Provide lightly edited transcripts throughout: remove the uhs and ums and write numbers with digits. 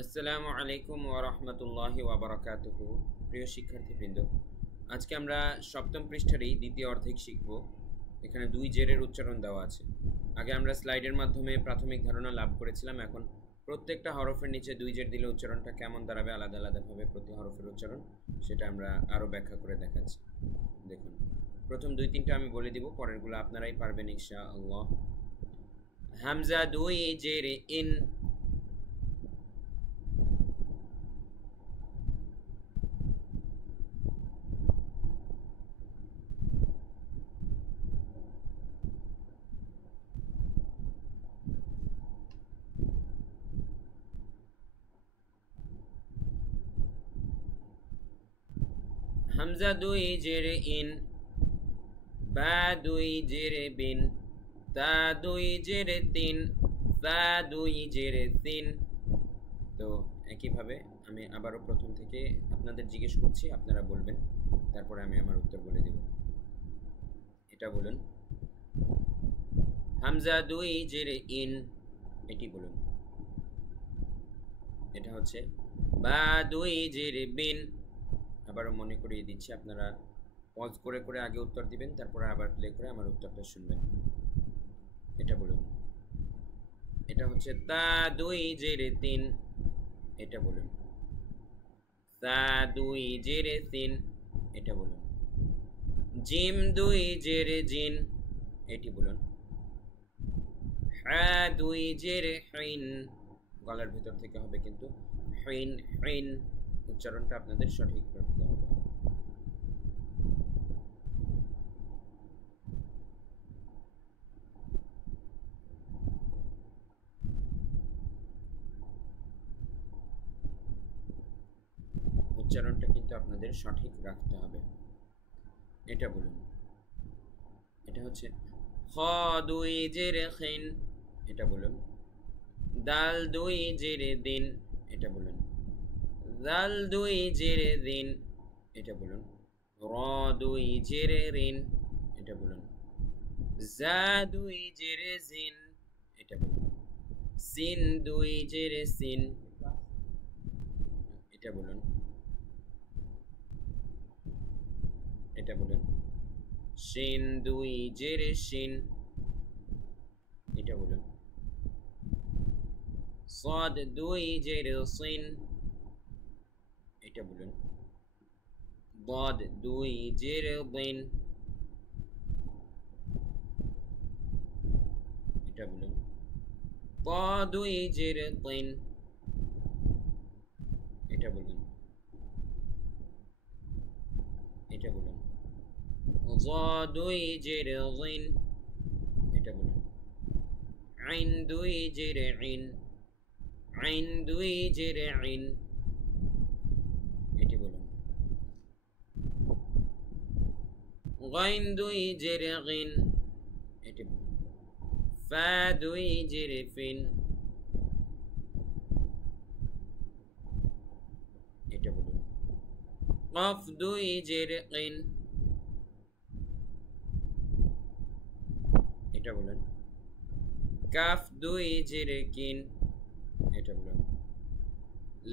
আসসালামু আলাইকুম ওয়া রাহমাতুল্লাহি ওয়া বারাকাতুহু। প্রিয় শিক্ষার্থীবৃন্দ, আজকে আমরা সপ্তম পৃষ্ঠারই দ্বিতীয় অর্ধেক শিখব। এখানে দুই জেরের উচ্চারণ দেওয়া আছে। আগে আমরা স্লাইডের মাধ্যমে প্রাথমিক ধারণা লাভ করেছিলাম। এখন প্রত্যেকটা হরফের নিচে দুই জের দিলে উচ্চারণটা কেমন দাঁড়াবে, আলাদা আলাদাভাবে প্রতি হরফের উচ্চারণ, সেটা আমরা আরও ব্যাখ্যা করে দেখাচ্ছি। দেখুন, প্রথম দুই তিনটা আমি বলে দিব, পরেরগুলো আপনারাই পারবেন ইনশাআল্লাহ। হামজা দুই জেরে ইন, হামজা দুই জেরে ইন, বা দুই জেরে বিন, তা দুই জেরে তিন, সা দুই জেরে তিন। তো একইভাবে আমি আবারও প্রথম থেকে আপনাদের জিজ্ঞেস করছি, আপনারা বলবেন, তারপরে আমি আমার উত্তর বলে দেব। এটা বলুন, হামজা দুই জেরে ইন, এটি বলুন। এটা হচ্ছে বা দুই জেরে বিন। আবারও মনে করিয়ে দিচ্ছি, আপনারা পজ করে করে আগে উত্তর দিবেন, তারপরে আবার প্লে করে আমার উত্তরটা শুনবেন। এটা বলুন। এটা হচ্ছে তা দুই জেরে তিন, এটা বলুন। সা দুই জেরে তিন, এটা বলুন। জিম দুই জেরে জিন, এটি বলুন। হা দুই জেরে হিন, গলার ভেতর থেকে হবে কিন্তু হিন হিন, উচ্চারণটা আপনাদের সঠিক করতে হবে। উচ্চারণটা কিন্তু আপনাদের সঠিক রাখতে হবে। এটা বলুন। এটা হচ্ছে খ দুই জেরে খিন, এটা বলুন। দাল দুই জেরে দিন, এটা বলুন। দাল দুই জেরে দিন, এটা বলুন। র দুই জেরে রিন, এটা বলুন। জা দুই জেরে জিন, এটা বলুন। সিন দুই জেরে সিন, এটা বলুন। এটা বলুন। শিন দুই জেরে শিন, এটা বলুন। صاد দুই জেরে সিন, এটা বলুন। ضاد দুই জেরে দিন, এটা বলুন। ط দুই জেরে তিন, এটা বলুন। এটা বলুন। ظ দুই জেরে জিন, এটা বলুন। আইন দুই জেরে ইন, আইন দুই জেরে ইন, এটি বলুন। গাইন দুই জেরে গিন, এটি বলুন। ফা দুই জেরে ফিন, এটা বলুন। কফ দুই জেরে কিন, এটা বলুন। কাফ দুই জেরে কিন, এটা বলুন।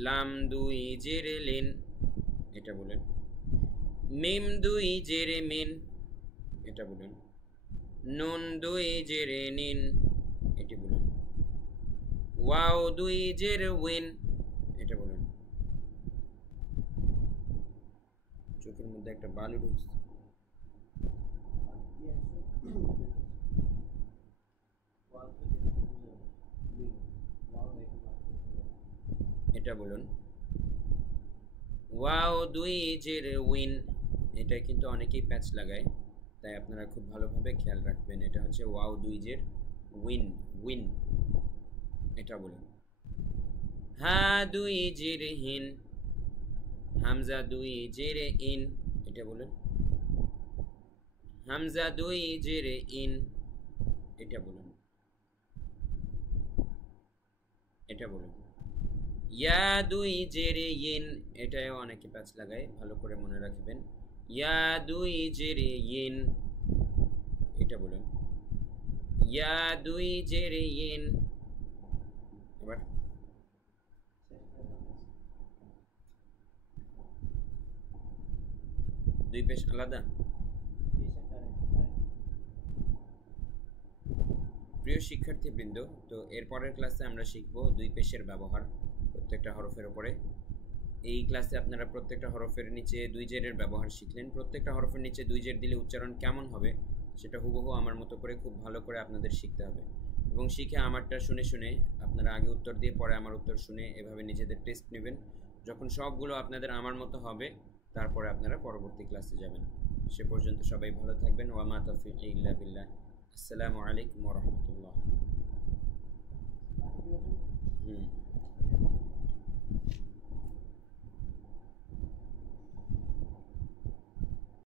লাম দুই জেরে লিন, এটা বলুন। মিম দুই জেরে মিন, এটা বলুন। নুন দুই জেরে নিন, এটি বলুন। ওয়াও দুই জেরে উইন, এটা বলুন। চোখের মধ্যে একটা বালু ঢুকছে। এটা বলুন। ওয়াও দুই জেরে উইন, এটা কিন্তু অনেকেই প্যাচ লাগায়, তাই আপনারা খুব ভালোভাবে খেয়াল রাখবেন। এটা হচ্ছে ওয়াও দুই জের উইন, উইন, এটা বলুন। হা দুই জেরে হিন, হামজা দুই জেরে ইন, এটা বলুন। হামজা দুই জেরে ইন, এটা বলুন। এটা বলুন। ইয়া দুই জেরে ইন, এটাও অনেকে প্যাচ লাগায়, ভালো করে মনে রাখবেন। ইয়া দুই জেরে ইন, এটা বলুন। ইয়া দুই জেরে ইন, এবার দুই পেশ আলাদা? প্রিয় শিক্ষার্থীবৃন্দ, তো এরপরের ক্লাসে আমরা শিখব দুই পেশের ব্যবহার প্রত্যেকটা হরফের উপরে। এই ক্লাসে আপনারা প্রত্যেকটা হরফের নিচে দুই জেরের ব্যবহার শিখলেন। প্রত্যেকটা হরফের নিচে দুই জের দিলে উচ্চারণ কেমন হবে সেটা হুবহু আমার মতো করে খুব ভালো করে আপনাদের শিখতে হবে, এবং শিখে আমারটা শুনে শুনে আপনারা আগে উত্তর দিয়ে পরে আমার উত্তর শুনে এভাবে নিজেদের টেস্ট নেবেন। যখন সবগুলো আপনাদের আমার মতো হবে তারপরে আপনারা পরবর্তী ক্লাসে যাবেন। সে পর্যন্ত সবাই ভালো থাকবেন। ওয়ামা তৌফিক ইল্লা বিল্লাহ। আসসালামু আলাইকুম ওয়া রাহমাতুল্লাহ।